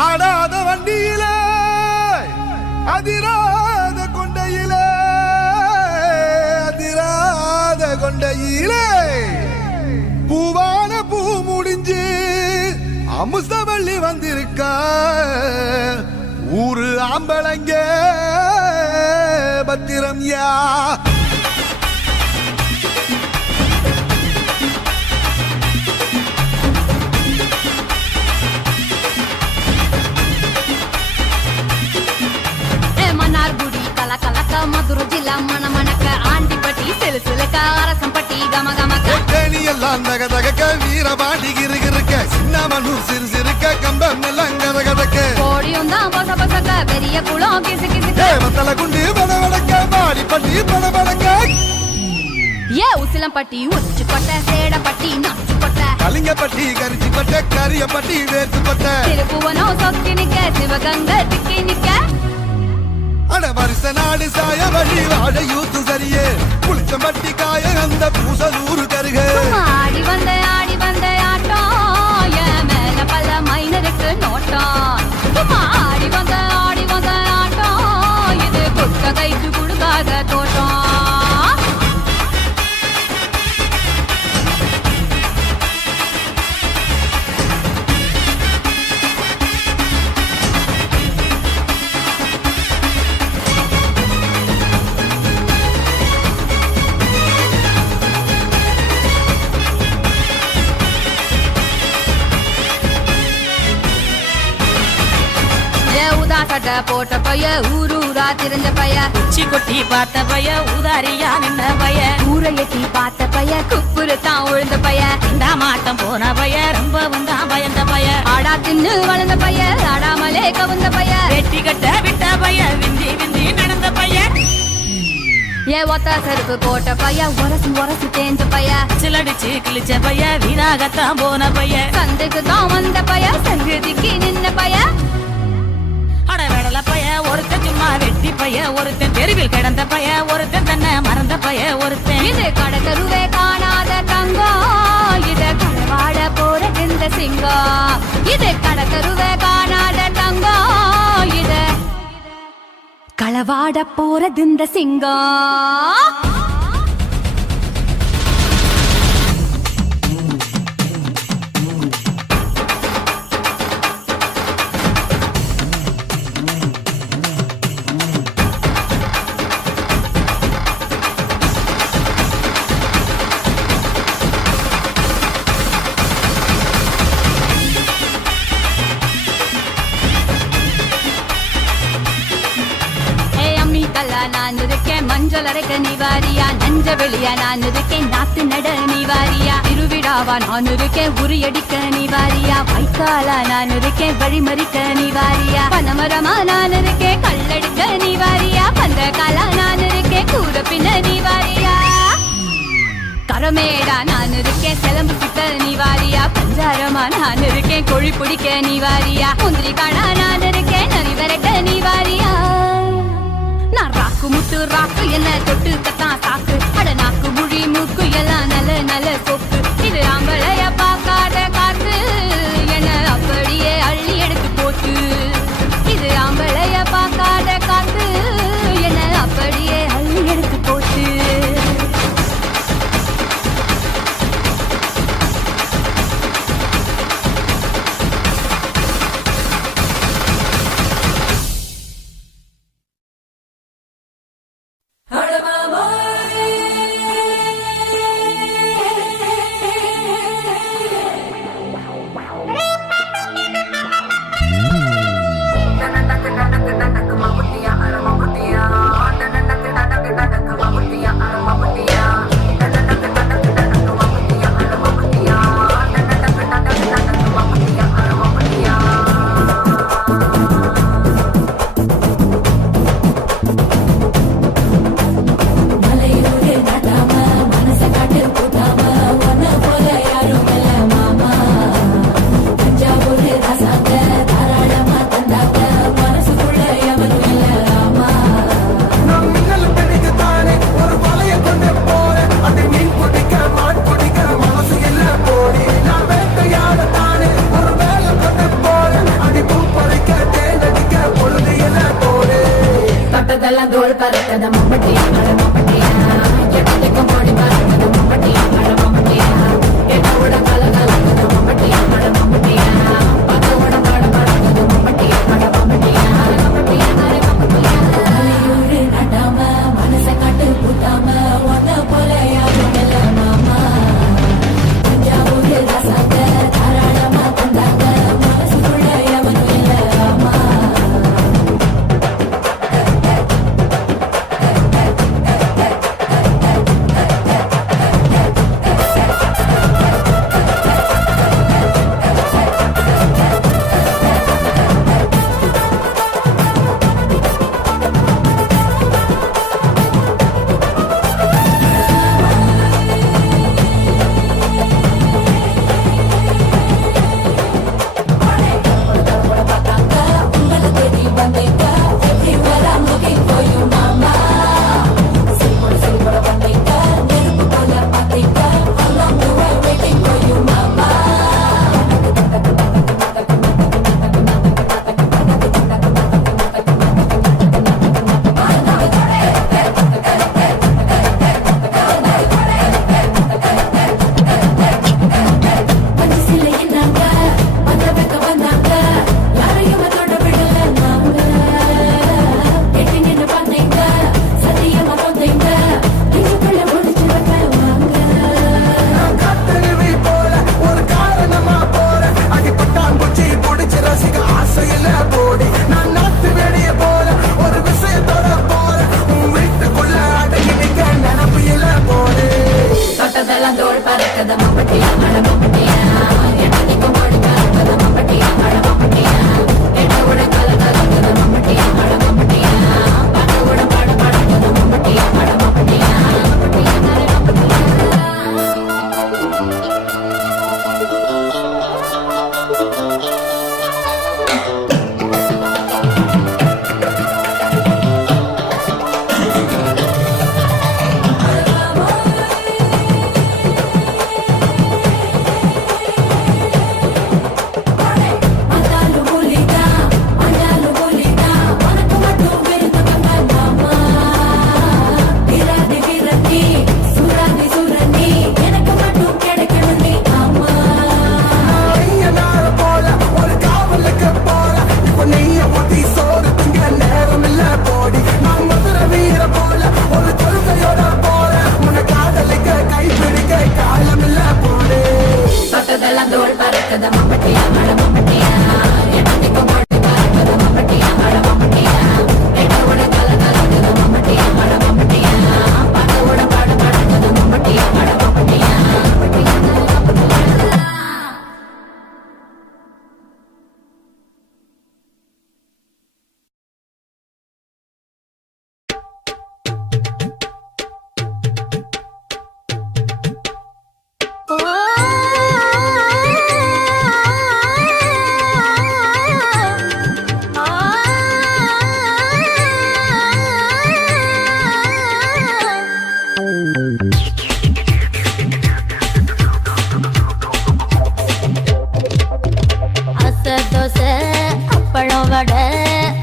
ஆடாத வண்டியிலே அதிராத கொண்டையிலே அதிராத கொண்டையிலே பூவான பூ முடிஞ்சு அமுசவள்ளி வந்திருக்க ஊரு ஆம்பளங்க பத்திரம் யா மதுரை ஜில்லா மணமணக்க ஆண்டிப்பட்டி சிலுசிலுக்க அரசம்பட்டி கமகமக்க தேனி எல்லாம் தகதக வீரபாண்டி கிருகிருக்க சின்னமனூர் சிறு சிறுக்க கம்பம் எல்லாம் கதகதக்க கோடியும் தான் பச பசக்க பெரிய குளம் கிசு கிசுக்க வத்தல குண்டு படபடக்க பாடிப்பட்டி படபடக்க ஏ உசிலம்பட்டி உச்சிப்பட்ட சேடப்பட்டி நாச்சிப்பட்ட கலிங்கப்பட்டி கரிச்சிப்பட்ட கரியப்பட்டி வேர்த்துப்பட்ட திருப்புவனம் சொக்கி நிக்க சிவகங்கை திக்கி நிக்க அட வருஷ நாடு சாய வழி வாழ யூத்து சரியே புளிச்சம்பட்டி காய அந்த பூசலூரு கருக ஆடி வந்த ஆட்டம் என் மேல பல மைனருக்கு நோட்டம் ஆடி வந்த ஆட்டம் இது குட்ட கைக்கு கொடுக்காத தோட்டம் போட்ட பைய ஊரூரா தெரிஞ்ச பைய உச்சி கொட்டி பார்த்த பைய உதாரியா நின்ன பைய ஊரை எட்டி பார்த்த பைய குப்புரு தான் உழுந்த பைய இந்த மாட்டம் போன பைய ரொம்ப தான் பயந்த பைய ஆடா தின்னு வளர்ந்த பைய ஆடாமலே கவுந்த பைய வெட்டி கட்ட விட்ட பைய விந்தி விந்தி நடந்த பைய ஏ ஒத்த செருப்பு போட்ட பைய உரசி தேஞ்ச பைய சிலடிச்சு கிழிச்ச பைய வீராகத்தான் போன பைய சந்துக்கு தான் வந்த பைய சங்கதிக்கு நின்ன பைய அடவெடல பைய ஒருத்தன் சும்மா வெட்டி பைய ஒருத்தன் தெருவில் கிடந்த பைய ஒருத்தன் தன்னை மறந்த பைய ஒருத்தன் இது கடற்கருவே காணாத தங்கம் இத கடவாட போற இந்த சிங்கம் இது கடற்கருவே காணாத தங்கம் இத களவாட போறது இந்த சிங்கம் நான் இருக்கேன் மஞ்சள் அரைக்க நீவாரியா நஞ்ச வெளியா நான் இருக்கேன் நாத்து நட நீவாரியா திருவிழாவா நான் இருக்கேன் உரியடிக்க நீவாரியா வைக்காலா நான் இருக்கேன் வழிமறிக்க நீவாரியா பனமரமா நான் இருக்கேன் கல்லடிக்க நீவாரியா பந்த காலா நான் இருக்கேன் கூற பின்ன நீவாரியா கரமேடா நான் இருக்கேன் சிலம்பு சிக்க நீவாரியா பஞ்சாரமா நான் இருக்கேன் கோழி பிடிக்க நீவாரியா முந்திரி காடா நான் இருக்கேன் நரி வரைக்க நீவாரியா நான் ராக்கு முட்டு ராக்கு என்ன தொட்டு கத்தான் சாக்கு அட நாக்கு முழி மூக்கு எல்லாம் நல்ல நல்ல சொக்கு இது ஆம்பளைய பார்க்காத காத்து என்ன அப்படியே அள்ளி எடுத்து போட்டு இது ஆம்பளைய பார்க்காத காத்து என்ன அப்படியே அள்ளி எடுத்து போட்டு பறக்கத மம்பட்டியா அட மம்பட்டியா எட்டத்துக்கும் ஓடி பறக்கத மம்பட்டியா அட மம்பட்டியா எட்டோட கலகலக்கத மம்பட்டியா அட மம்பட்டியா பத்தோட பாட பறக்கத மம்பட்டியா அட மம்பட்டியா மம்பட்டியா அட மம்பட்டியா தலையூரு நட்டாம மனசை காட்டு பூட்டாம ஒன்ன போல யாரும் இல்ல மாமா தஞ்சாவூர் ரசாங்க தாராளமா தந்தாங்க மனசுக்குள்ள எவனும் இல்ல ஆமா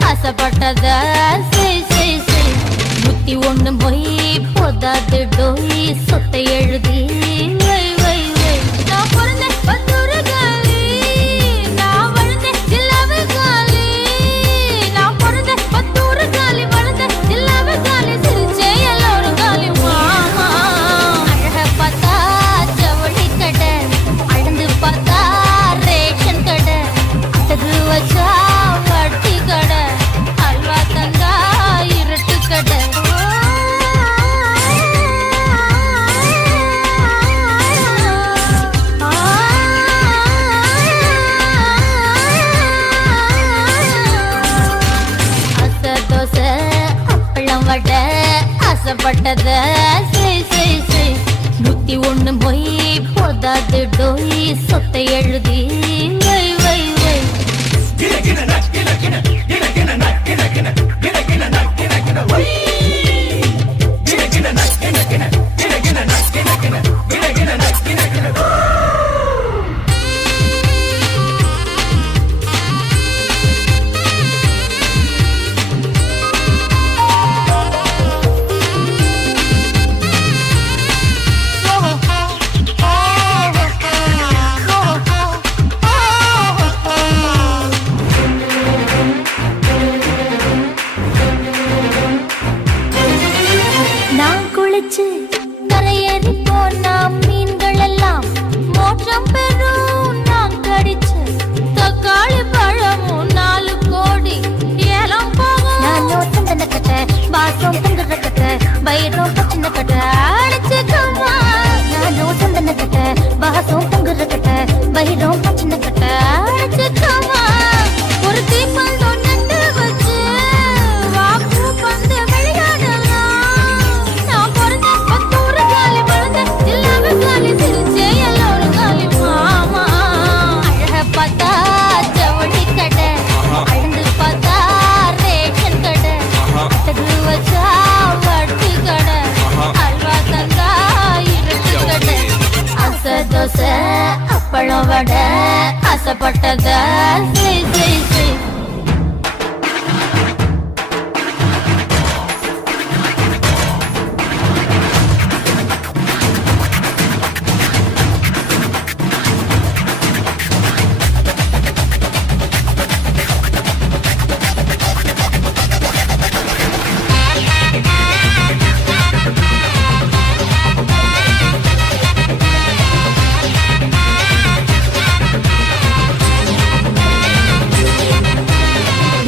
ஆசைப்பட்டத முத்தி ஒண்ணு மொய் போதாது டோய் சொத்தை எழுதி வை வை வை நான் பிறந்த பத்தூரு காலி நான் வளர்ந்த ஜில்லாவு காலி நான் பிறந்த பத்தூரு காலி வளர்ந்த ஜில்லாவு காலி சிரிச்சே எல்லோரும் காலி மாமா அழக பார்த்தா ஜவுளி கடை அழந்து பார்த்தா ரேஷன் கடை அட்டது வச்சா வட்டி கடை அல்வா தந்தா இருட்டு கடை ஆசைப்பட்டத நூத்தி ஒண்ணு மொய் போதாது டோய் சொத்தை எழுதி வை வை வை பயிரும் பச்சின கட்ட அடிச்சுக்கம்மா நானும் சந்தன கட்ட வாசம் பொங்குற கட்ட பயிரும் பச்சின கட்ட அடிச்சுக்கம்மா ஒரு தீப்பந்தம் நட்டு வச்சு வாக்கு பந்து விளையாடலாம் நான் பிறந்த பத்தூறு காலி வளர்ந்த எல்லாமே காலி சிரிச்சே எல்லோரும் காலி மாமா அழக பார்த்தா ஜவுளி கடை அழந்து பார்த்தா ரேஷன் கடை அட்டகு வச்சா வட்டி கடை அல்வா தந்தா இருட்டு கடை அசை தோசை அப்பளம் வடை ஆசைப்பட்டத செய் செய் செய்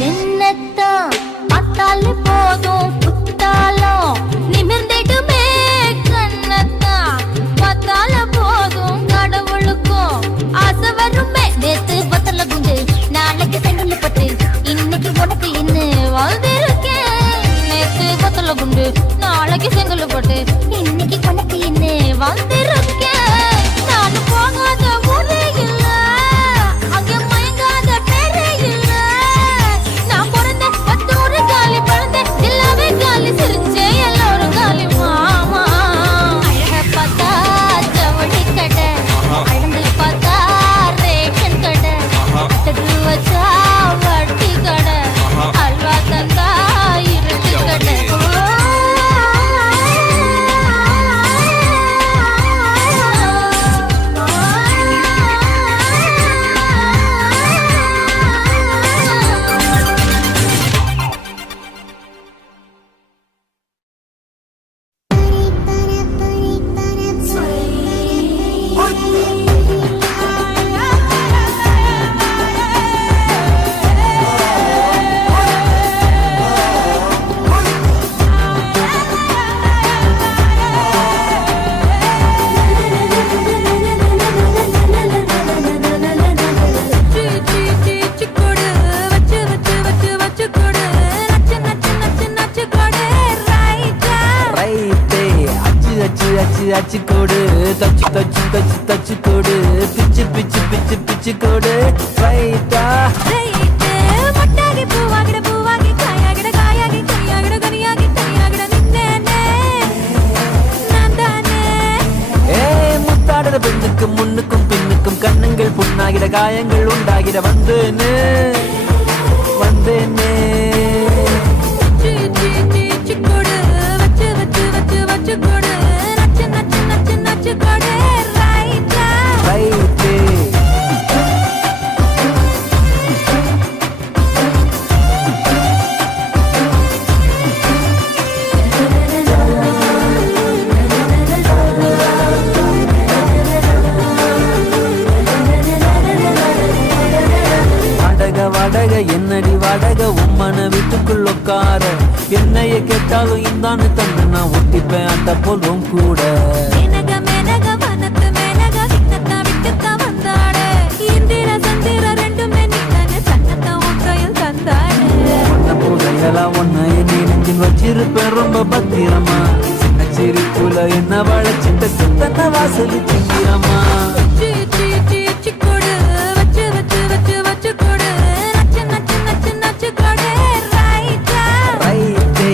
என்னத்தான் பார்த்தாலே போதும் புத்தாலும் நிமிர்ந்திடுமே கண்ணத்தான் பார்த்தால போதும் கடவுளுக்கும் ஆசை வருமே நேத்து பத்தல குண்டு நாளைக்கு செங்கல் பட்டு இன்னைக்கு உனக்கு இன்னும் வாழ்ந்திருக்கேன் நேத்து பத்தல குண்டு நாளைக்கு செங்கல் பட்டு இன்னைக்கு உனக்கு இன்னும் வாழ்ந்திருக்கேன் நான் போகாத ஊரே இல்ல அங்க மயங்காத பேரே இல்ல நான் பிறந்த பத்தூறு காலி பழந்த எல்லாமே காலி சிரிச்சே எல்லோரும் காலி மாமா அழக பார்த்தா ஜவுளி கடை அழந்து பார்த்தா ரேஷன் கடை அட்டகு வச்சா வட்டி கடை அல்வா தந்தா இருட்டு கடை அச்சு கோடு தச்சு தச்சு தச்சு தச்சு கோடு பிச்சு பிச்சு பிச்சு பிச்சு கோடு ரைட்டா மொட்டாகி பூவாகிட பூவாகி காயாகிட காயாகி கையாகிட கனியாகி கையாகிட நின்னேனே நான் தானே ஏ முத்தாடுற பெண்ணுக்கும் முன்னுக்கும் பின்னுக்கும் கண்ணுங்கள் புண்ணாகிட காயங்கள் உண்டாகிட வந்தேனே வந்தேனே சிக்கோடு வச்சு வச்சு வச்சு வச்சு கோடு நச்சு நச்சு நச்சு நச்சு கோடு ரைட்டா ரைட்டு வடக என்னடி வடக உம்மன வீட்டுக்குள் உட்கார என்னைய கேட்டாலும் இந்தான்னு தந்து நான் ஒட்டிப்பேன் அந்த போலும் கூட மேனக மேனக வனத்து மேனக விட்டத்தா விட்டத்தா வந்தாடே இந்திர சந்திர ரெண்டுமே நீதானே சன்னத்தா உன் கையில் தந்தாடே ஒன்ன போதையெல்லாம் ஒன்ன என்னை நெஞ்சில் வச்சிருப்பேன் ரொம்ப பத்திரமா சின்ன சிரிப்புல என்ன வளைச்சிட்ட சித்தன வாசலி சிங்கிரமா சிக்கோடு வச்சு வச்சு வச்சு வச்சு கோடு நச்சு நச்சு நச்சு நச்சு கோடு ரைட்டா ரைட்டே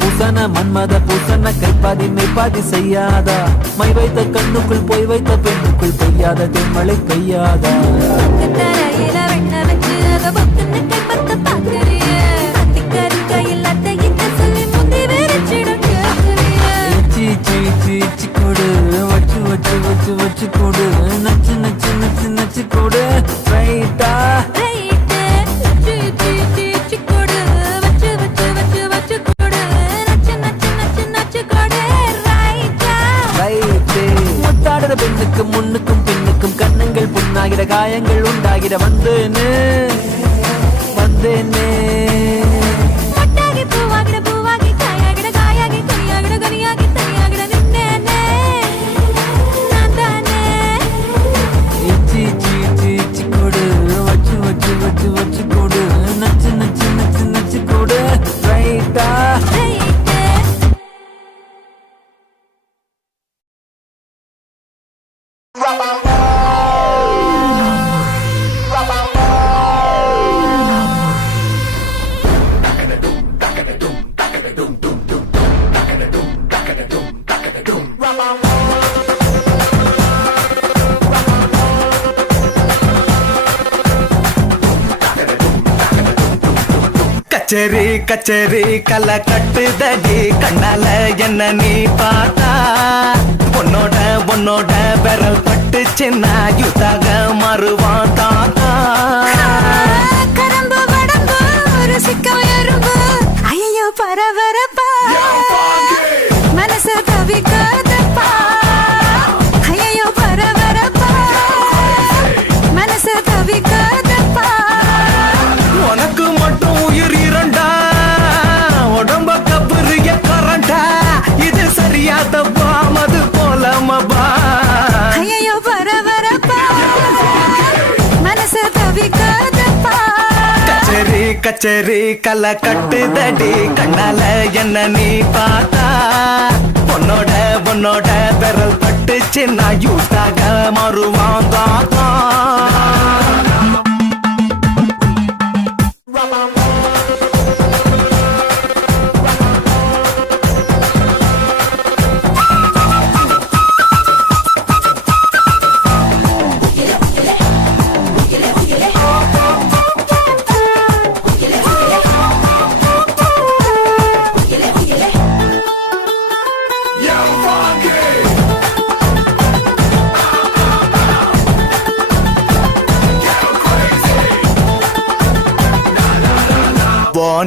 பூசன மன்மத பூசன சொன்ன கைப்பாதி மெய்ப்பாதி செய்யாதா மை வைத்த கண்ணுக்குள் போய் வைத்த பெண்ணுக்குள் பெய்யாத தென்மழை பெய்யாதா தரையில வெண்ண வச்சு அத பொத்துன்னு கைப்பத்த பாக்குறிய கத்திக்கறி கையில் அத்தை இத்த சொல்லி முந்தி வெறிச்சிடும் கேக்குறிய சீச்சி கொடு வச்சு வச்சு வச்சு வச்சு கொடு நச்சு நச்சு நச்சு நச்சு கொடு ரைட்டா ரைட்டு சீ கொடு வச்சு வச்சு வச்சு வச்சு கொடு நச்சு நச்சு நச்சு நச்சு கொடு ரைட்டா ரைட்டு முத்தாடுற பெண்ணுக்கு முன்னுக்கும் பின்னுக்கும் கண்ணங்கள் புண்ணாகிற காயங்கள் உண்டாகிற வந்தேனே மொட்டாகி பூவாகிட பூவாகி காயாகிட காயாகி கனியாகிட கனியாகி தனியாகிட நின்னேனே நான் தானே சீச்சி கொடு வச்சு வச்சு வச்சு வச்சு கொடு நச்சு நச்சு நச்சு நச்சு கொடு ரைட்டா ரைட்டு கச்சேரி கச்சேரி கலை கட்டுதடி கண்ணால என்ன நீ பார்த்தா உன்னோட விரல் பட்டுச்சுன்னா யுத்தாக மாறுவான் தாத்தா கரம்பு வடம்பு ருசிக்கும் எறும்பு ஐயோ பரபரப்பா மனசு தவிக்காதப்பா ஐயோ பரபரப்பா மனசு தவிக்காதப்பா உனக்கு மட்டும் உயிர் இரண்டா உடம்ப கபுரிய கரண்டா இது சரியா தப்பா மது போலமபா ஐயோ பரபரப்பா மனசு தவிக்காதப்பா கச்சேரி கச்சேரி கலை கட்டுதடி கண்ணால என்ன நீ பார்த்தா உன்னோட விரல் பட்டுச்சு நான் யூத்தாக மாறுவான் தாத்தா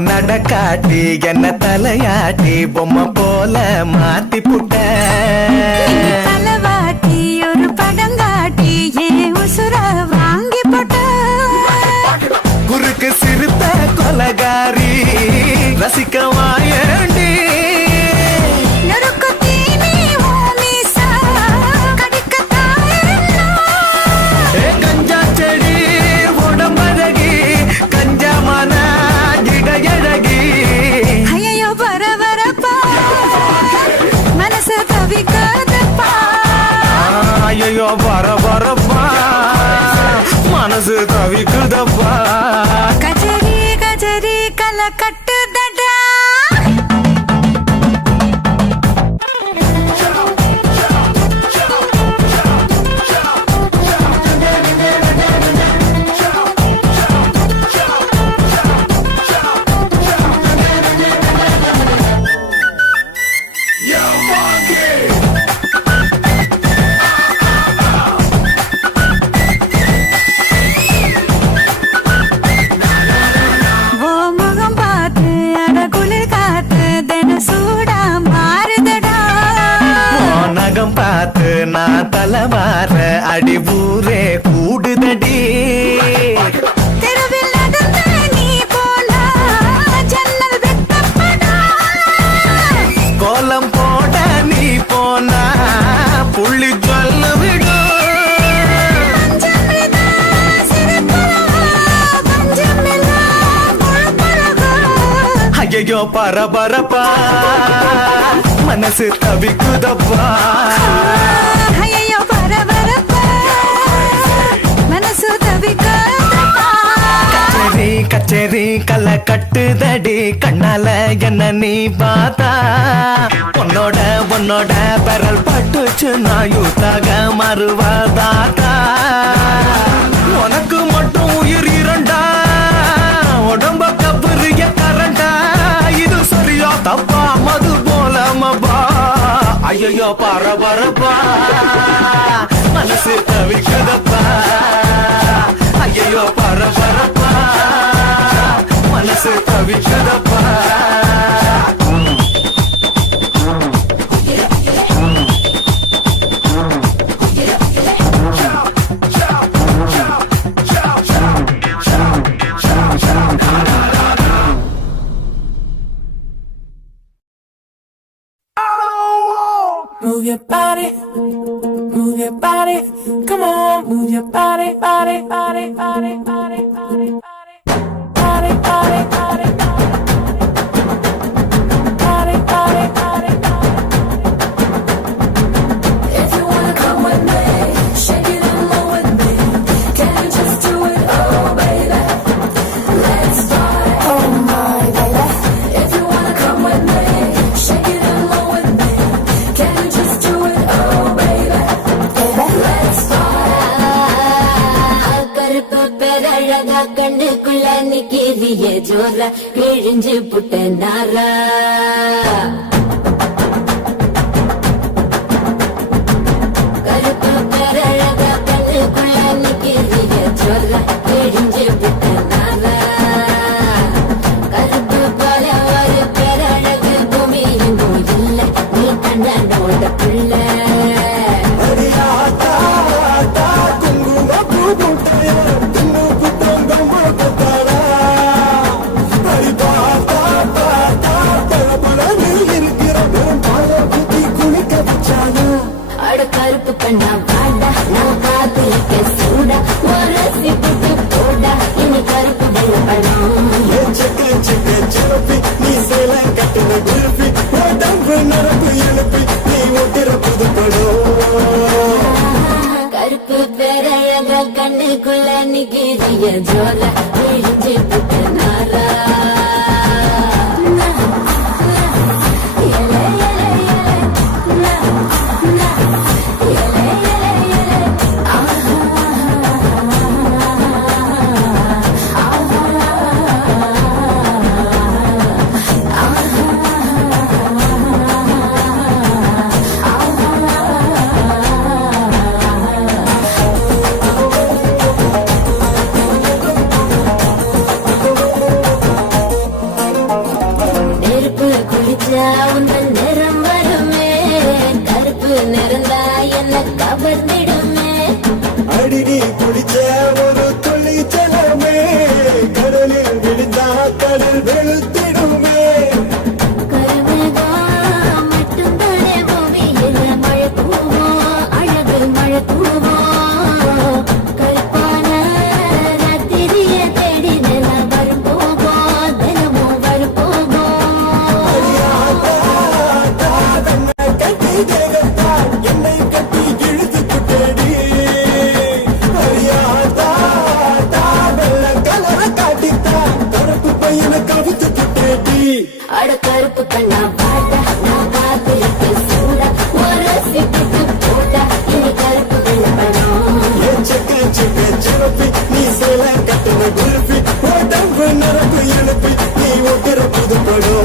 நடக்காட்டி என்ன தலையாட்டி பொம்மை போல மாத்தி புட்ட தலவாட்டி ஒரு படங்காட்டி ஏன் உசுர வாங்கி போட்ட குறுக்கு சிறுத்த கொலகாரி ரசிக்க வாயண்டி நறுக்கு தீனி ஓமிசா கடிக்க தாயன்னா கஞ்சா செடி உடம்பழகி கஞ்சா மன இடையழகி ஐயோ பரபரப்பா மனசு தவிக்காதப்பா ஐயோ பரபரப்பா மனசு தவிக்குதப்பா கஜரி கஜரி கலை கட்டுதடா நான் தலைவார அடி ஊரே கூடுதடி தெருவில் நடந்த நீ போனா ஜன்னல் வெட்டப்படா கோலம் போட நீ போனா புள்ளி சொல்ல விடும் ஐயோ பரபரப்பா மனசு தவிக்குதப்பா ஐயோ பரபரப்பா மனசு தவிக்குதப்பா கச்சேரி கச்சேரி கலை கட்டுதடி கண்ணால என்ன நீ பார்த்தா உன்னோட பெறல் பட்டுச்சு நான் யூத்தாக மறுவதாத்தா உனக்கு மட்டும் உயிர் இரண்டா உடம்ப கப்புரிய கரண்டா இது சரியா தப்பா மது போலமபா ஐயோ பரபரப்பா மனசு தவிக்குதப்பா ஐயோ பரபரப்பா மனசு தவிக்குதப்பா Move your body, move your body, come on, move your body, body, body, body, body, body, body, body, body, body, body, body. If you wanna come with me, shake it along with me. Can you just do it, oh baby? Let's start, oh my baby. If you wanna come with me, shake it along with me. Can you just do it, oh baby? Let's start. கருப்பு பேரழகா கண்ணுக்குள்ள நிக்கிறிய ஜோரா கிழிஞ்சு புட்ட நாரா கருப்பு பேரழகா கண்ணுக்குள்ள நிக்கிறிய ஜோரா கிழிஞ்சு புட்ட நாரா கருப்பு போல ஒரு பேரழகு பூமி எங்கும் இல்ல நீ கண்ணனோட பிள்ளை கருப்பு கண்ணா வாடா நான் காத்திருக்க சூடா ஒரு சிப்புக்கு போடா இனி கருப்பு வெள்ளப்படம் நீ சேல கட்டுன குருப்பி நரம்பு எழுப்பி நீ ஒட்டுற புதுப்படும் கருப்பு பேரழக கண்ணுக்குள்ள நிக்கிறிய ஜோரா கிழிஞ்சு புட்ட நாரா நெருப்பு குளிச்சா உங்கள் நிறம் வருமே கருப்பு நிறந்தா என்ன கவர்ந்திடுமே அடிடி குடிச்ச ஒரு துளி ஜலமே கடலில் விழுந்தா கடல் வெளுத்திடுமே கருமேகம் மட்டும் தானே பூமியில் மழை தூவோம் அழகு மழை தூவோம் கருப்பான ராத்திரிய தேடி நிலம் வரும் போவோம் தினமும் வரும் போவோம் கட்டி தேகத்தா என்னை கட்டி இழுத்து குட்டடி அறியாதா வெள்ள கலர காட்டித்தா கருப்பு பையனை கவித்து குட்டடி அட கருப்பு கண்ணா பாட்டா நான் காத்திருக்க சூடா ஒரு சிப்புக்கு போட்டா இனி கருப்பு வெள்ளப்படம் சிறப்பி நீ சேல கட்டுன குருப்பி உடம்பு நரம்பு எழுப்பி நீ ஒட்டுற புதுப்படும்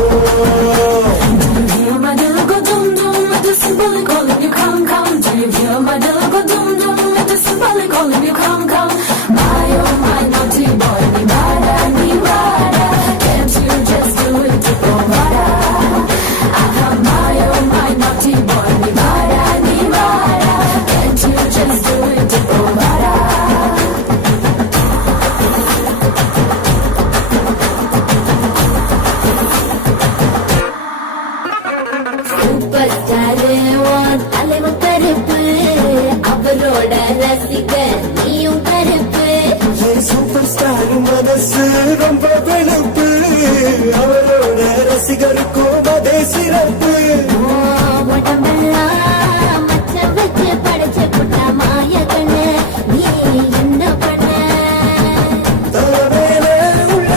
Do you hear my little go dum dum with the symbolic calling you come come? Do you hear my little go dum dum with the symbolic calling you come come? My oh my naughty boy, ni bada. Can't you just do it to Pomada? My oh my naughty boy, ni bada. Can't you just do it to Pomada? Super star உன் தலைவன் கருப்பு அவரோட ரசிகர் நீயும் கருப்பு super star மனசு ரொம்ப வெளுப்பு அவரோட ரசிகருக்கும் அதே சிறப்பு உடம்பெல்லாம் மச்ச வச்சு படைச்சு புட்ட மாய கண்ணு நீ என்ன பண்ண தலைமையில உள்ள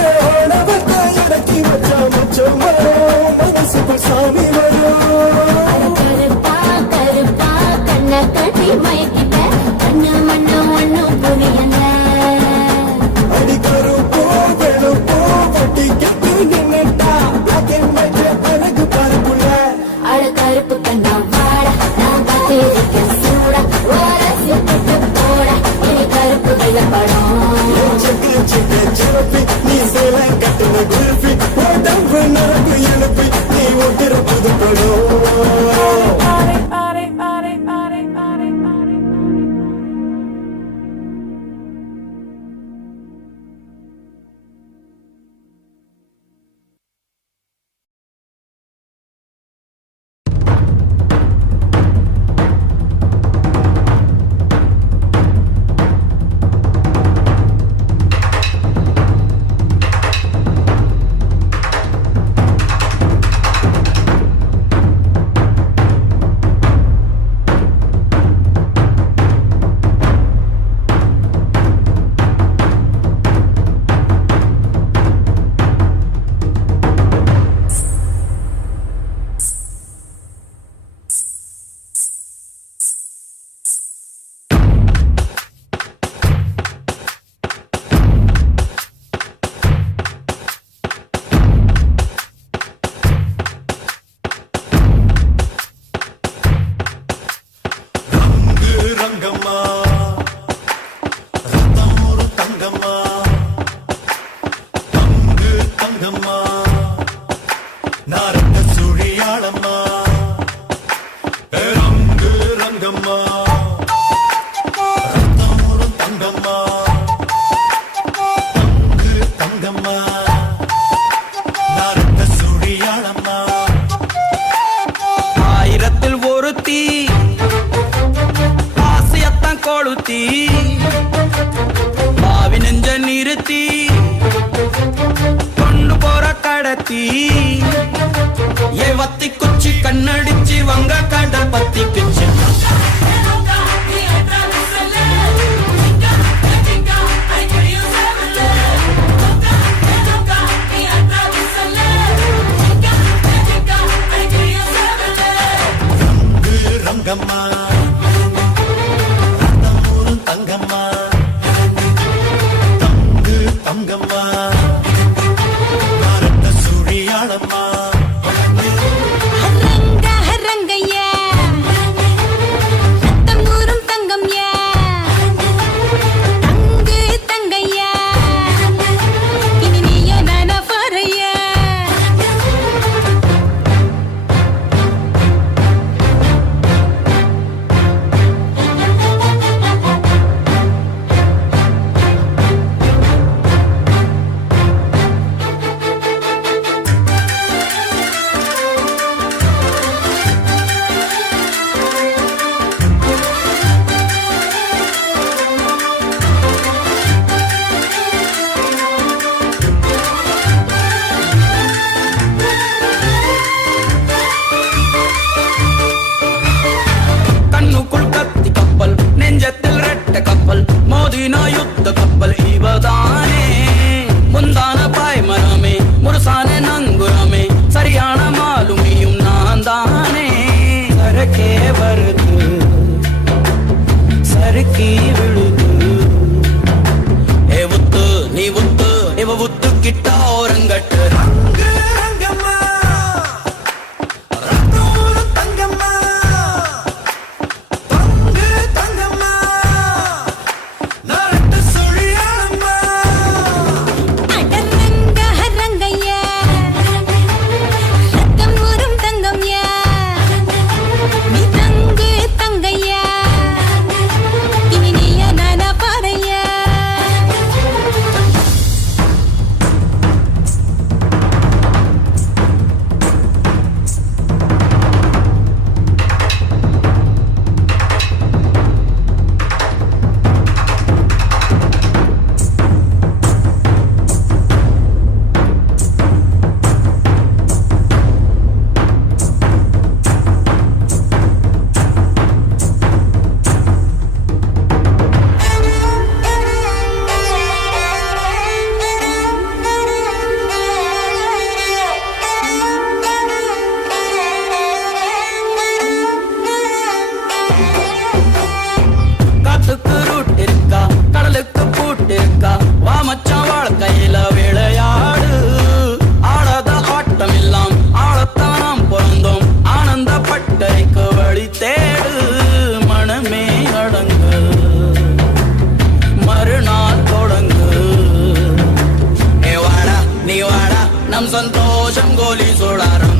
సంతోషం గోలి చూడారం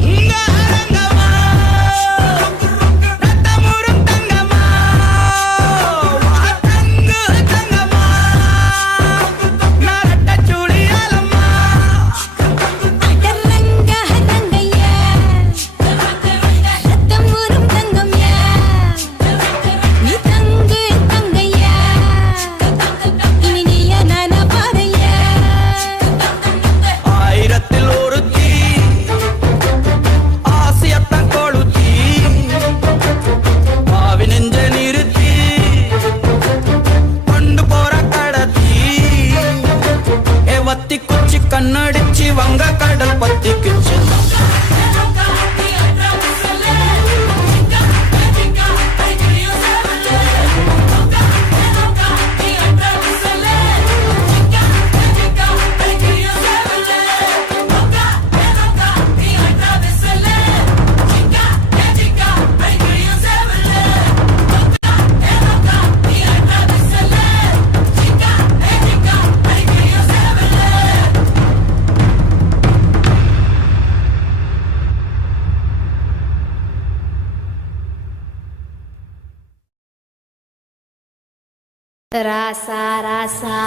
ராசா ராசா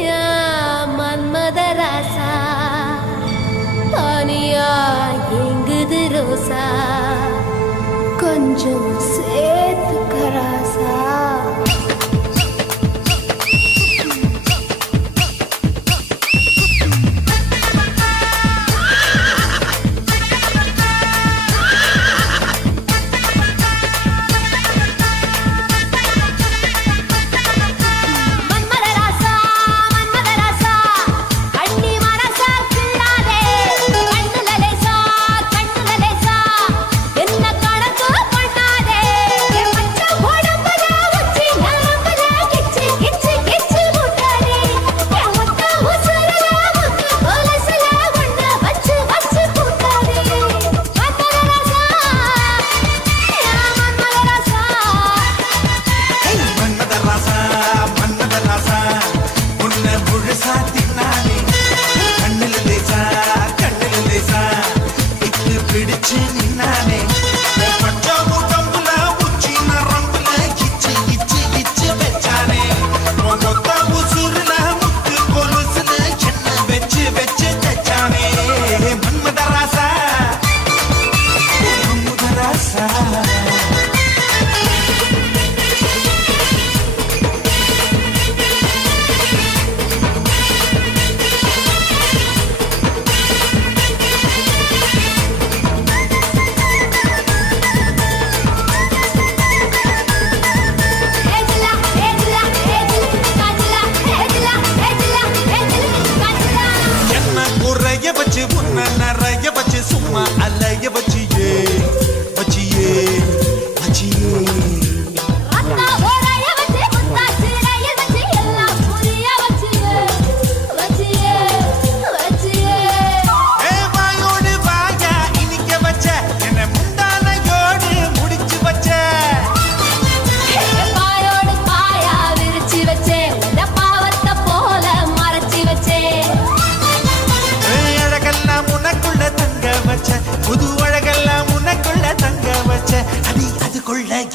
யா மன்மத ராசா தனியா எங்குது ரோசா கொஞ்சம் சேர்த்துக்க ராசா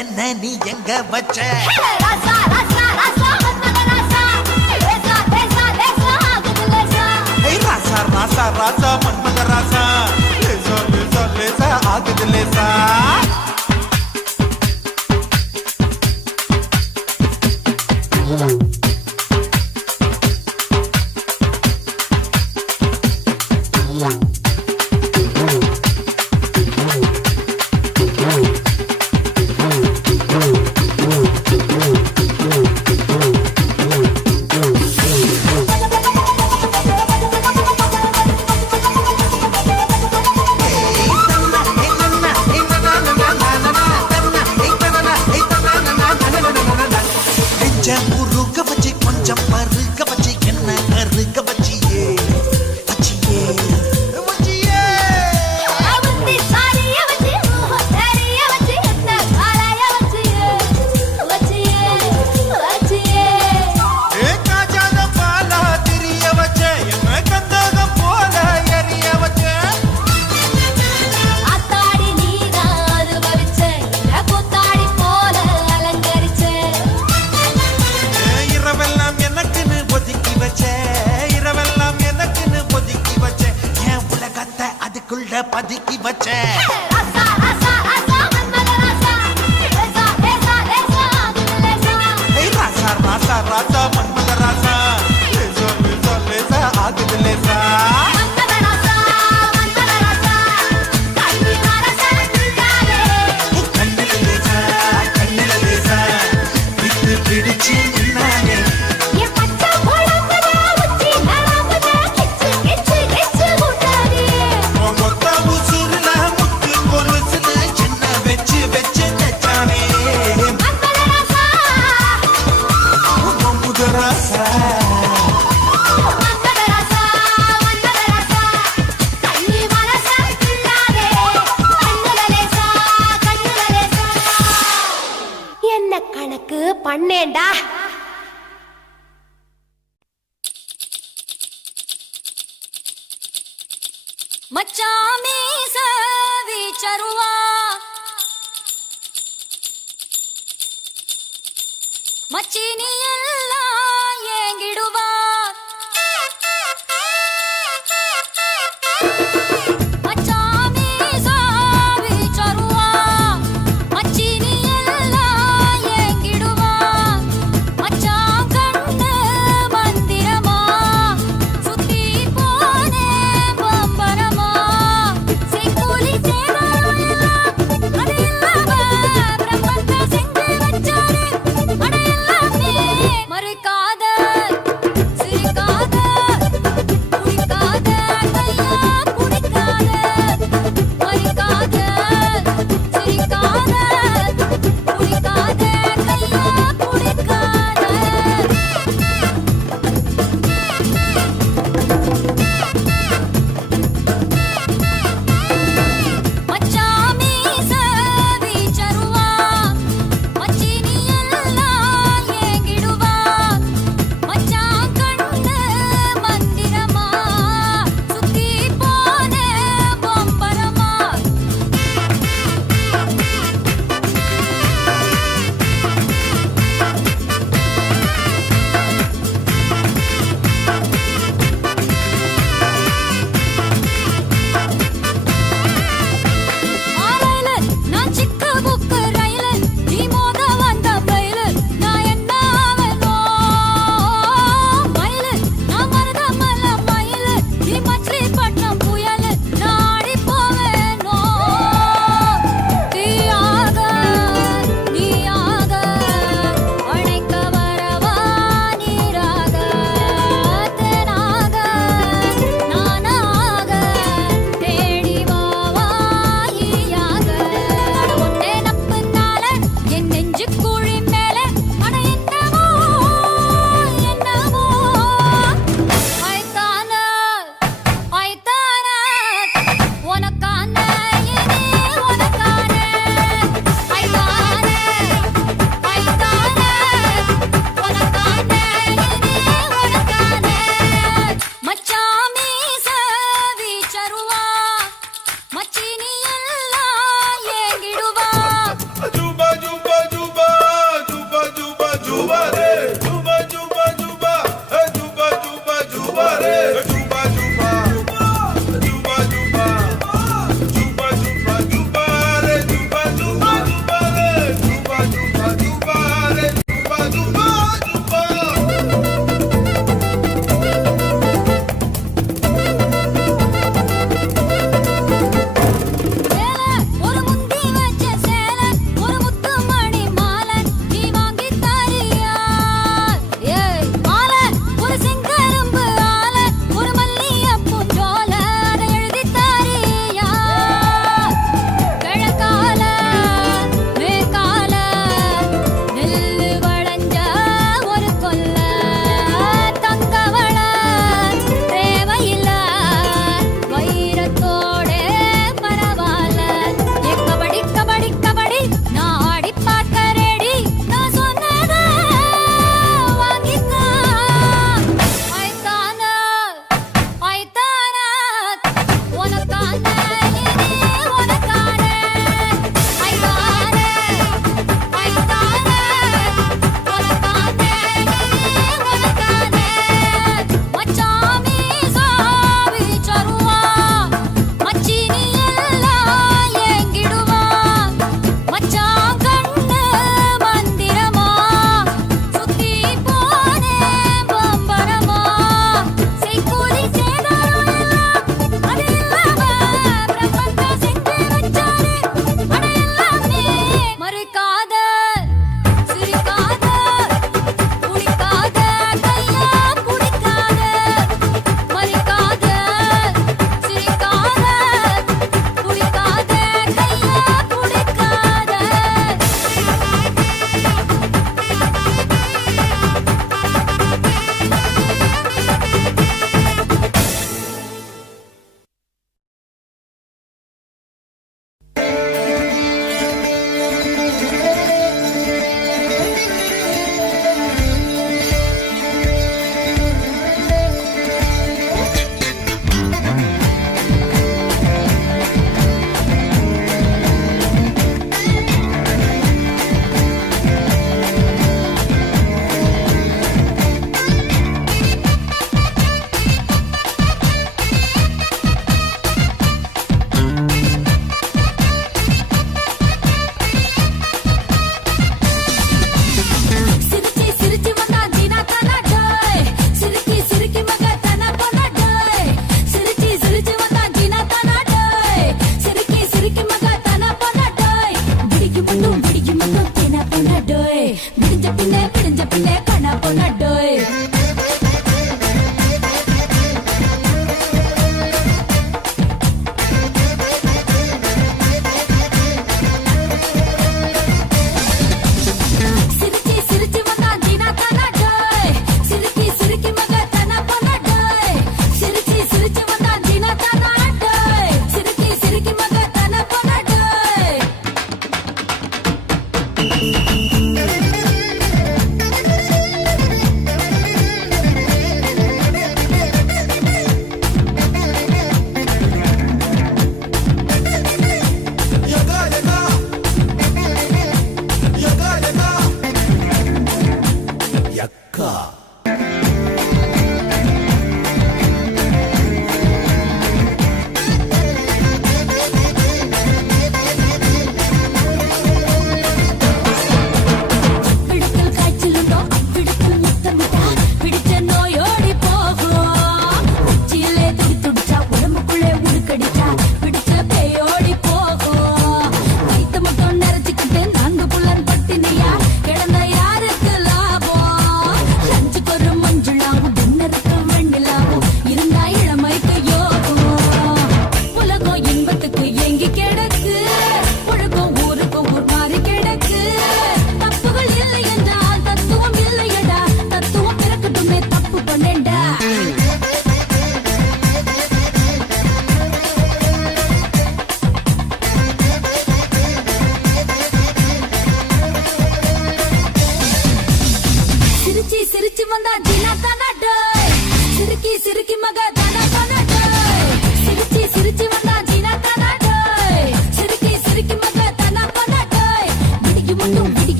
என்ன நீ எங்க வச்ச ராசா ராசா ராசா மன்மத ராசா லேசா லேசா லேசா ஆகுது லேசா ராசா ராசா ராசா மன்மத ராசா லேசா லேசா லேசா ஆகுது லேசா பதுக்கி வச்ச ராசா ராசா ராசா மன்மத ராசா லேசா லேசா லேசா ஆகுது லேசா ராசா ராசா ராசா மன்மத ராசா லேசா லேசா லேசா ஆகுது லேசா மன்மத ராசா கண்ணி மரசா துள்ளாதே கண்ணில லேசா விட்டு பிடிச்சு நின்னானே என் பச்சை குழம்புல உச்சி நரம்புல கிச்சு கிச்சு கிச்சு முட்டாதே மொத்த உசுருல முத்து கொலுசுல என்ன வச்சு வச்சு தச்சானே மன்மத ராசா மன்மத ராசா மன்மத ராசா கண்ணி மரசா துள்ளாதே கண்ணுல லேசா என்ன கணக்கு பண்ணேண்டா மச்சாமி சவிச்சருவா மச்சினி எல்லாம் ஏங்கிடுவா மச்சாமி சாவி சருவா மச்சினி எல்லாம் ஏங்கிடுவா மச்சான் கண்ணு மந்திரமா சுத்தி போனே பம்பரமா செங்கோலி சேதாரம் எல்லாம் அது இல்லாம பிரம்மத்தை செஞ்சு வச்சாரு அட எல்லாமே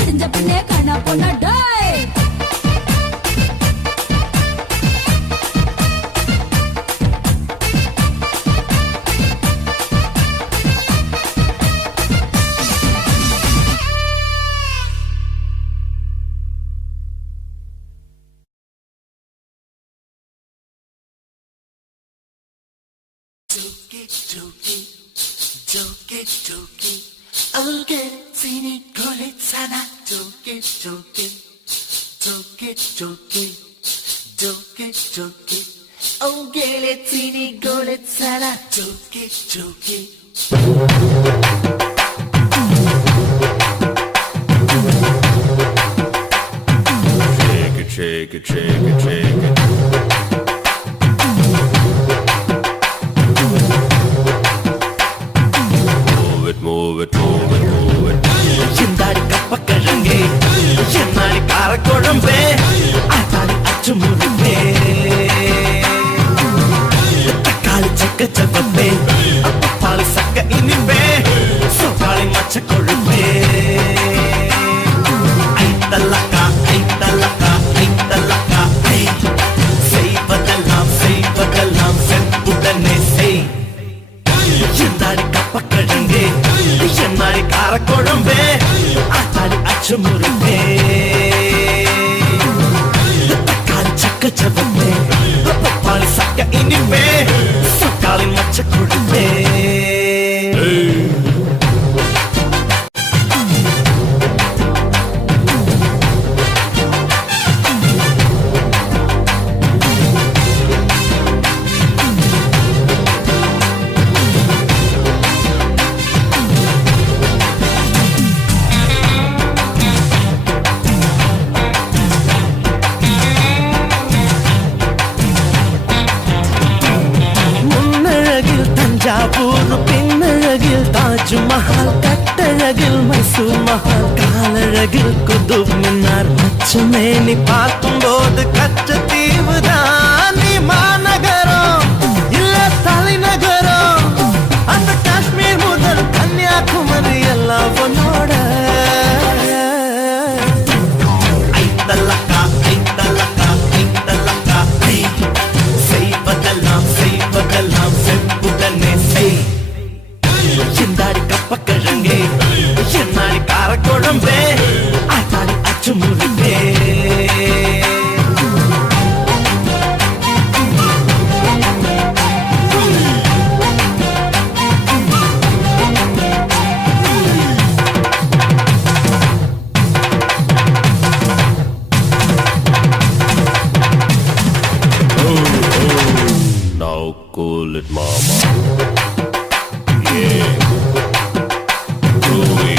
விடிஞ்ச பின்னே கண்ணா பொண்ணா டேய் Shake it, shake it, shake it. Move it, move it, move it, move it. சிந்தாடி கப்பக்கிழங்கே என்னாடி காரக்குழம்பே ஆத்தாடி அச்சு முருகே தக்காளி சக்க சப்பப்பே பாலி சக்க இனிப்பே சோபாளி மச்ச கொழுப்பே ஐத்தல்லக்கா ஐத்தல்லக்கா ஐத்தல்லக்கா ஐ செய்வதெல்லாம் செய்வதெல்லாம் செப்புடனே செய் சிந்தாடி கப்பக்கிழங்கே என்னாடி காரக்குழம்பே ஆத்தாடி அச்சு முருகே தக்காளி சக்க சப்பப்பே பாலி சக்க இனிப்பே சோபாளி மச்ச கொழுப்பே தஞ்சாவூர் பெண்ணழகில் தாஜ்மஹால் கட்டழகில் மைசூர் மஹால் காலழகில் குதுப் மினார் பச்சமேனி பார்க்கும் போது கச்ச தீவுதான் நீ மாநகரம் இல்ல தலைநகரம் அந்த காஷ்மீர் முதல் கன்னியாகுமரி எல்லாம் உன்னோட ஐத்தல்லக்கா ஐத்தல்லக்கா ஐத்தல்லக்கா ஐ செய்வதெல்லாம் செய்வதெல்லாம் செப்புடனே செய் சிந்தாடி கப்பக்கிழங்கே என்னாடி காரக்குழம்பே ஆத்தாடி அச்சு முருகே Now cool it, mama. Yeah. Groovy.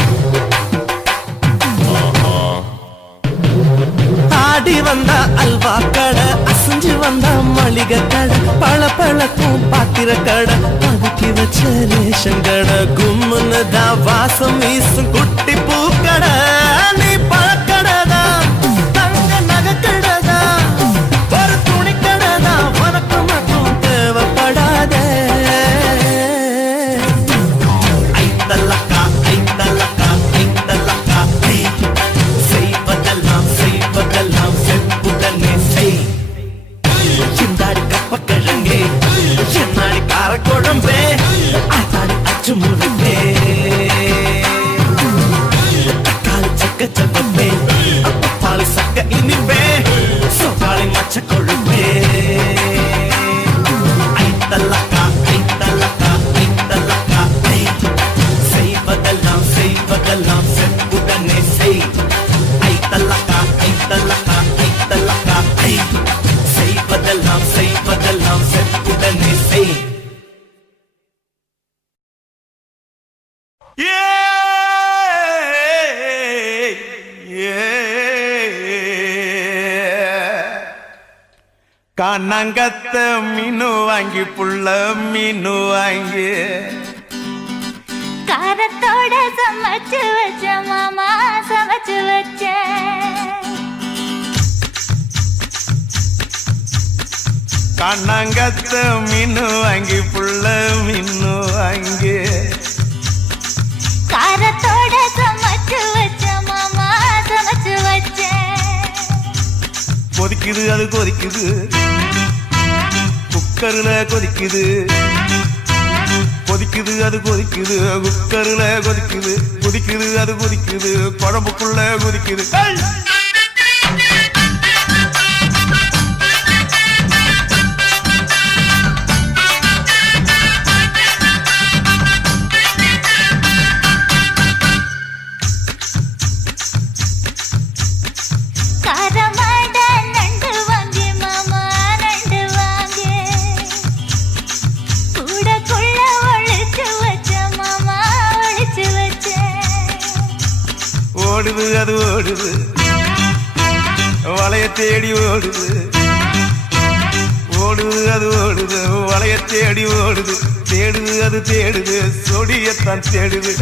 ஆடி வந்த அல்வா கடை அசைஞ்சு வந்த மளிகை கடை பழ பழக்கும் பாத்திர கடை பதுக்கி வச்ச ரேஷன் கடை கும்முன்னு தான் வாசம் வீசும் குட்டி பூக்கடை நீ பழக்கடைதான் தங்க நகைக்கடைதான் ஒரு துணி கடைதான் உனக்கு மட்டும் தேவைப்படாதே ஐத்தல்லக்கா ஐத்தல்லக்கா ஐத்தல்லக்கா ஐ செய்வதெல்லாம் செய்வதெல்லாம் செப்புடனே செய் சிந்தாடி கப்பக்கிழங்கே என்னாடி காரக்குழம்பே ஆத்தாடி அச்சு முருகே தக்காளி சக்க சப்பப்பே பாலி சக்க இனிப்பே சோபாளி மச்ச கொழுப்பே ஐத்தல்லக்கா ஐத்தல்லக்கா ஐத்தல்லக்கா ஐ செய்வதெல்லாம் செய்வதெல்லாம் செப்புடனே செய் ஐத்தல்லக்கா ஐத்தல்லக்கா ஐத்தல்லக்கா ஐ செய்வதெல்லாம் செய்வதெல்லாம் செப்புடனே செய் கண்ணங்கத்த மீனு வாங்கி புள்ள மீனு வாங்கி காரத்தோட சமைச்சு வச்ச மாமா சமைச்சு வச்ச கண்ணங்கத்த மீனு வாங்கி புள்ள மீனு வாங்கி காரத்தோட சமைச்சு வச்ச மாமா கொதிக்குது அது கொதிக்குது குக்கர்ல கொதிக்குது கொதிக்குது அது கொதிக்குது குக்கர்ல கொதிக்குது கொதிக்குது அது கொதிக்குது குழம்புக்குள்ள கொதிக்குது காரமாட நண்டு வாங்கி மாமா நண்டு வாங்கி கூடக்குள்ள ஒளிச்சு வச்ச மாமா ஒளிச்சு வச்ச ஓடுது அது ஓடுது வளைய தேடி ஓடுது ஓடுது அது ஓடுது வளைய தேடி ஓடுது தேடுது அது தேடுது சொடியத்தான் தேடுது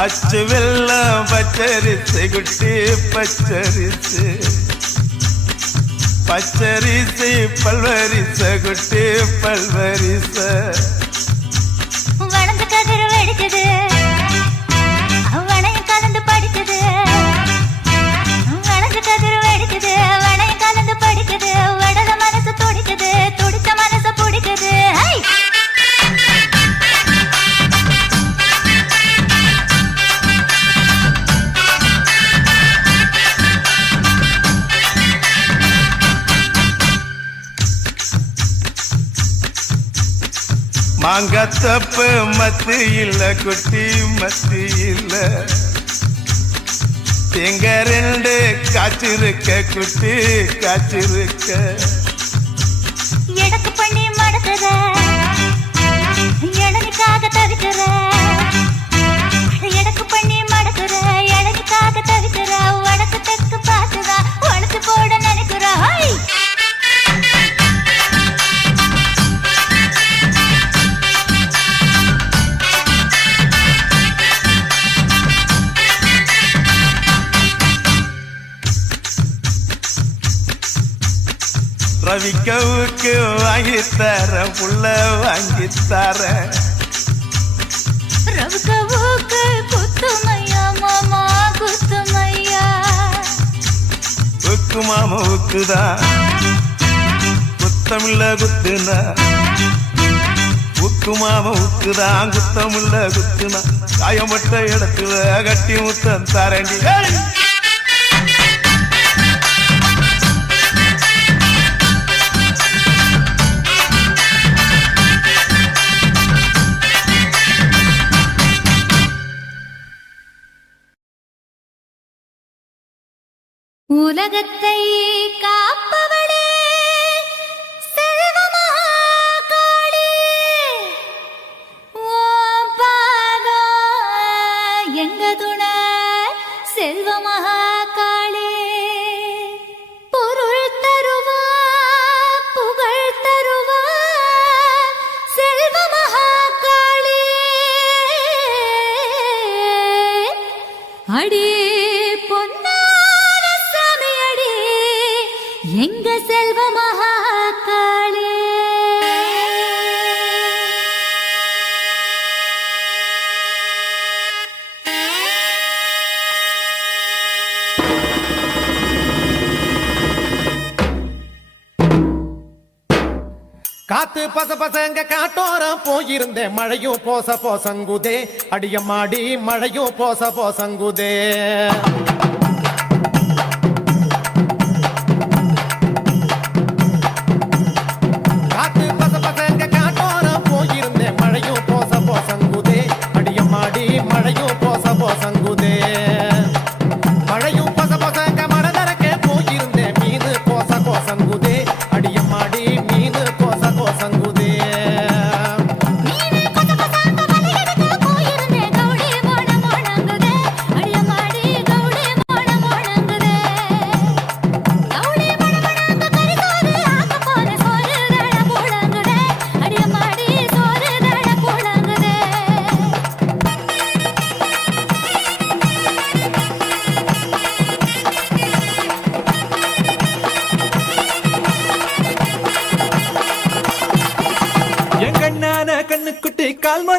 அச்சு வெள்ளம் பச்சரிசு குட்டி பச்சரிசு பச்சரிசு பல்வரிச குட்டி பல்வரிச வளர்ந்து கதிர் வெடிக்குது வளையம் கலந்து படிக்குது வளர்ந்து கதிர் வெடிக்குது வளையம் கலந்து படிக்குது வடல மனசு துடிக்குது துடிச்ச மனசு பிடிக்குது மாங்கத்தப்பு மத்து இல்ல குட்டி மத்து இல்ல தேங்க ரெண்டு காய்ச்சிருக்க குட்டி காய்ச்சிருக்க எடக்கு பண்ணி மடக்குற இளநிக்காக தவிக்கிற எடக்கு பண்ணி மடக்குற இளநிக்காக தவிக்கிற வடக்கு தெற்கு பார்த்துதா உழைச்சு போட நினைக்கிற ரவிக்கவுக்கு வாங்கித்தர புள்ள வாங்கித்தர ரவுக்கு குத்துமையா மாமா குத்துமையா உக்கு மாம உக்குதான் குத்தமில்ல குத்துனா உக்கு மாம உக்குதான் குத்தமில்ல குத்துனா காயப்பட்ட இடத்துல கட்டி முத்தம் தரண்டி உலகத்தை காப்பவளே செல்வமகாளி ஓம் பாதம் எங்க துணை செல்வமகாளி பொருள் தருவா புகழ் தருவா செல்வமகாளி அடி எங்க செல்வ மகாகாளே காத்து பச பசங்க காட்டோரம் போயிருந்தேன் மழையும் போச போசங்குதே அடியம்மாடி மழையும் போச போசங்குதே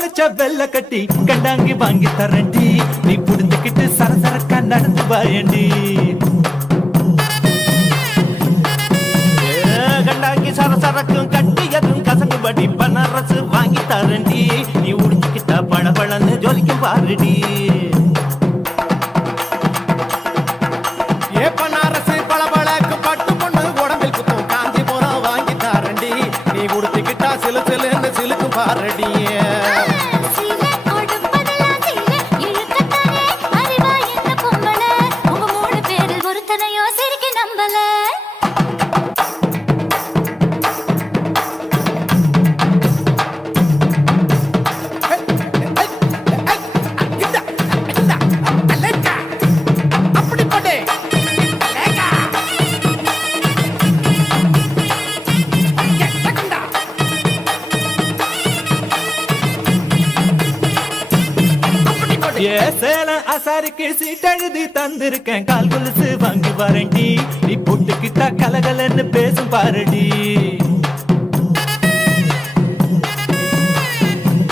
வச்ச வெள்ள கட்டி கண்டாங்கி வாங்கி தரண்டி நீ புடிந்துக்கிட்டு சரசரக்கா நடந்து வாயண்டி கண்டாங்கி சரசரக்கும் கட்டியதும் கசங்குபடி பனரசு வாங்கி தரண்டி நீ உடிச்சுக்கிட்டா பழபழன்னு ஜொலிக்கும் பாருடி ஏ பனாரசு பளபளக்கு பட்டு பொண்ணு உடம்பில் குத்தும் காஞ்சிபுரம் வாங்கி தரண்டி நீ உடுத்திக்கிட்டா சிலு சிலுன்னு சிலுக்கும் பாருடி சீல கொடுப்பதெல்லாம் சீல இழுக்கத்தானே அறிவா என்ன பொம்பள உங்க மூணு பேரில் ஒருத்தனையோ சிரிக்க நம்பல அப்படி போட்டே ஏ சேலம் அசாருக்கு சீட்டெழுதி தந்திருக்கேன் கால் கொலுசு வாங்கி வரண்டி நீ போட்டுக்கிட்டா கலகலன்னு பேசும் பாருடி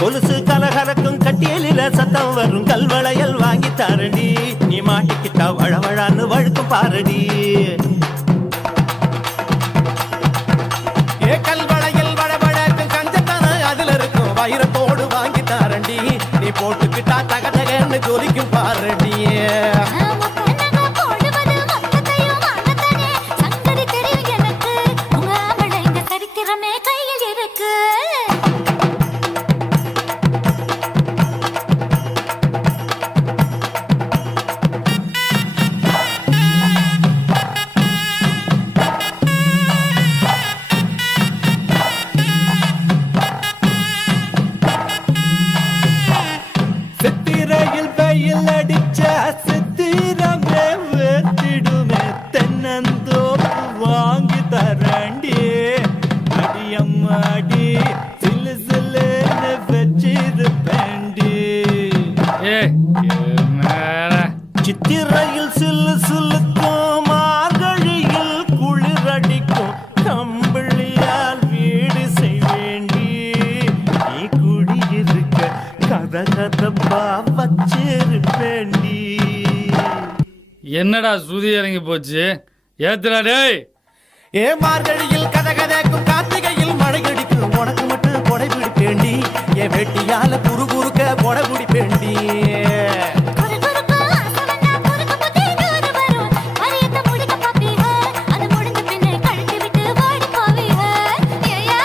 கொலுசு கலகலக்கும் கட்டியலில சத்தம் வரும் கல்வளையல் வாங்கி தரண்டி நீ மாட்டிக்கிட்டா வழவழான்னு வழுக்கும் பாருடி ஏ கல்வளையில் வளவளக்கும் கஞ்சத்தான அதுல இருக்கும் வைரத்தோடு வாங்கி தரண்டி நீ போட்டுக்கிட்டா தகதகன்னு ஜொலிக்கும் பாருடி முக்கனக போடுவது மொத்தத்தையும் வாங்கத்தானே சங்கதி தெரியும் எனக்கு உங்க ஆம்பளைங்க சரித்திரமே கையில் இருக்கு சித்திரையில் வெயில் அடிச்ச சித்திரமே வேத்திடுமே தென்னந்தோப்பு வாங்கி தரண்டி அடியம்மாடி சிலு சிலுன்னு வச்சிருப்பேண்டி சித்திரையில் சில்லு சிலுக்கும் மார்கழியில் குளிரடிக்கும் கம்பிளியால் வீடு செய்வேண்டி நீ குடியிருக்க கத கதப்பா வச்சிருப்பேண்டி என்னடா சுதி இறங்கி போச்சு ஏத்துடா டேய் ஏ மார்கழியில் கதகதக்கும் கார்த்திகையில் மழை அடிக்கும் உனக்கு மட்டும் கொடை பிடிப்பேண்டி என் வெட்டியால குறுகுறுக்க கொடை பிடிப்பேண்டி குறுகுறுக்கு ஆசவன்னா குறுக்கு புத்தி நூறு வரும் வரியத்தை முடிக்க பாப்பீங்க அது முடிஞ்ச பின்னே கழட்டி விட்டு ஓடி போவீங்க ஏயா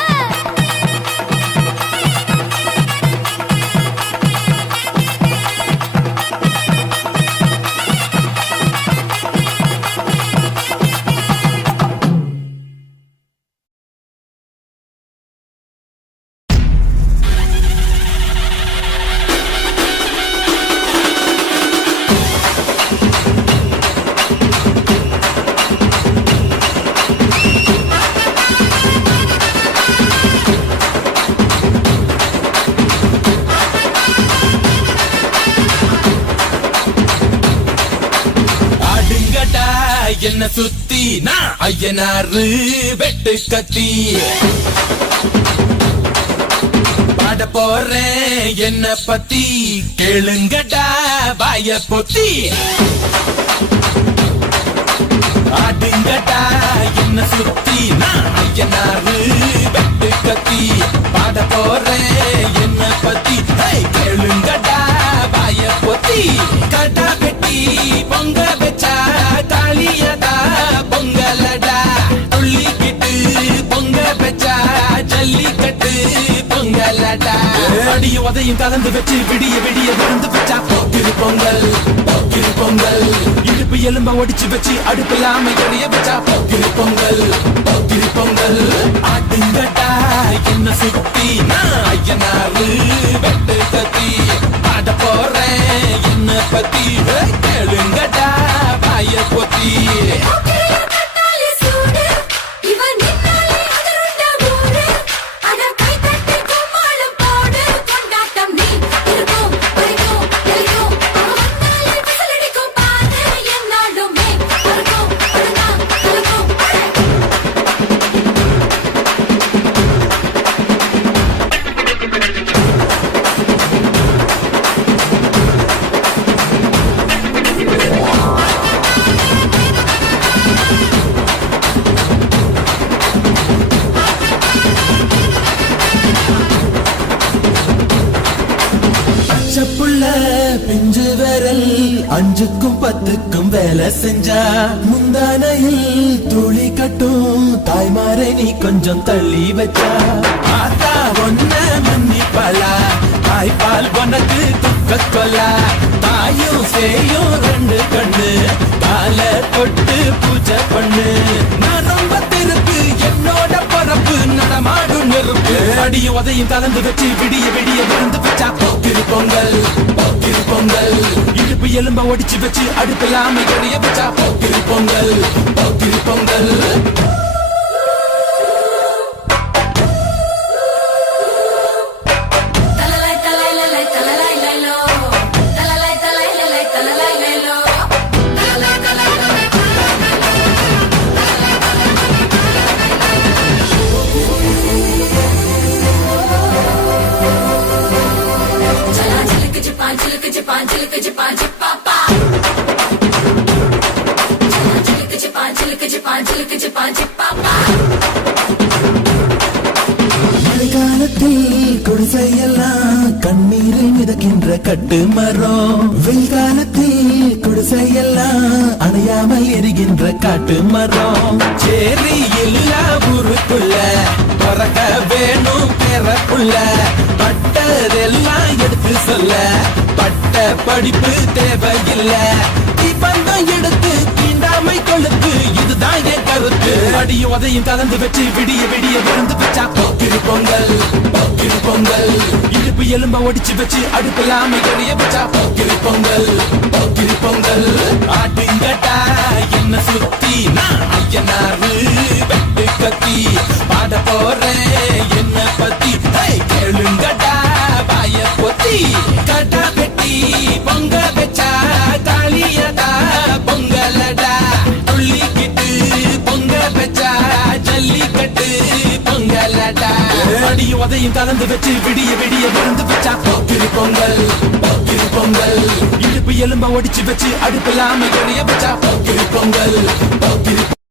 ஆடுங்கடா என்ன சுத்தி நான் ஐயனாரு வெட்டு கத்தி பாட போறேன் என்ன பத்தி கேளுங்கடா வாய பொத்தி ஆடுங்கடா என்ன சுத்தி நான் ஐயனாரு வெட்டு கத்தி பாட போறேன் என்ன பத்தி கேளுங்கடா வாய பொத்தி கடா வெட்டி பொங்க வச்சா காளியதா பொங்கலடா துள்ளிக்கிட்டு பொங்க வச்சா ஜல்லிக்கட்டு பொங்கலடா அடிய உதையும் கலந்து வச்சு விடிய விடிய விழுந்து வச்சா போக்கிரு பொங்கல் போக்கிரு பொங்கல் இடுப்பு எலும்ப ஒடிச்சு வச்சு அடுப்பில்லாம எரிய வச்சா போக்கிரு பொங்கல் போக்கிரு பொங்கல் ஆட்டுங்கட்டா என்ன சுத்தி நான் ஐயனாரு வெட்டு கத்தி பாட போறேன் என்ன பத்தி கேளுங்கடா வாய பொத்தி கட்டாலி சூடு இவன் நின்னாலே அதருண்ட ஊரு அட கை தட்டி கும்மாளம் போடு கொண்டாட்டம் நீ இருக்கும் வரைக்கும் எல்லையும் அவன் வந்தாலே விசிலடிக்கும் பாரு என்னாலுமே பறக்கும் பறந்தான் கலக்கும் பிஞ்சு விரல் 5க்கும் 10க்கும் வேலை செஞ்சா முந்தானையில் துளி கட்டும் தாய்மாரை நீ கொஞ்சம் தள்ளி வச்சா ஆத்தா ஒன்ன மன்னிப்பலா தாய்ப்பால் உனக்கு துக்க கொல்லா தாயும் சேயும் 2 கண்ணு கால தொட்டு பூஜை பண்ணு நான் ரொம்ப திருப்பு என்னோட பரப்பு நடமாடும் நெருப்பு அடியும் உதையும் கலந்து வச்சு விடிய விடிய விழுந்து வச்சா போக்கிரு பொங்கல் போக்கிரு பொங்கல் இடுப்பு எலும்ப ஒடிச்சு வச்சு அடுப்பில்லாம எடைய வச்சா போக்கிரு பொங்கல் போக்கிரு பொங்கல் மழைக்காலத்தில் குடிசையெல்லாம் கண்ணீரில் மிதக்கின்ற கட்டு மரம் வெயில் காலத்தில் குடிசையெல்லாம் அணையாமல் எரிகின்ற காட்டு மரம் சேரி எல்லா ஊருக்குள்ள பறக்க வேணும் பிறப்புள்ள பட்டதெல்லாம் எடுத்து சொல்ல பட்ட படிப்பு தேவையில்லை பந்தம் எடுத்து தீண்டாமை கொழுத்து இதுதான் என் கருத்து அடியும் உதையும் கலந்து வச்சு விடிய விடிய விழுந்து வச்சா போக்கிரு பொங்கல் போக்கிரு பொங்கல் இடுப்பு எலும்ப ஒடிச்சு வச்சு அடுப்பில்லாம எடைய வச்சா போக்கிரு பொங்கல் போக்கிரு பொங்கல் ஆட்டுங்கட்டா என்ன சுத்தி நான் ஐயனாரு வெட்டு கத்தி பாட போறேன் என்ன பத்தி கேளுங்கட்டா பாய பொத்தி கட்டா பெட்டி பொங்க வச்சா தாலியதா பொங்கலடா துள்ளிக்கிட்டு பொங்க வச்சா ஜல்லிக்கட்டு பொங்கலடா அடியும் உதையும் கலந்து வச்சு விடிய விடிய விழுந்து வச்சா போக்கிரு பொங்கல் போக்கிரு பொங்கல் இடுப்பு எலும்ப ஒடிச்சு வச்சு அடுப்பில்லாம எடைய வச்சா போக்கிரு பொங்கல் போக்கிரு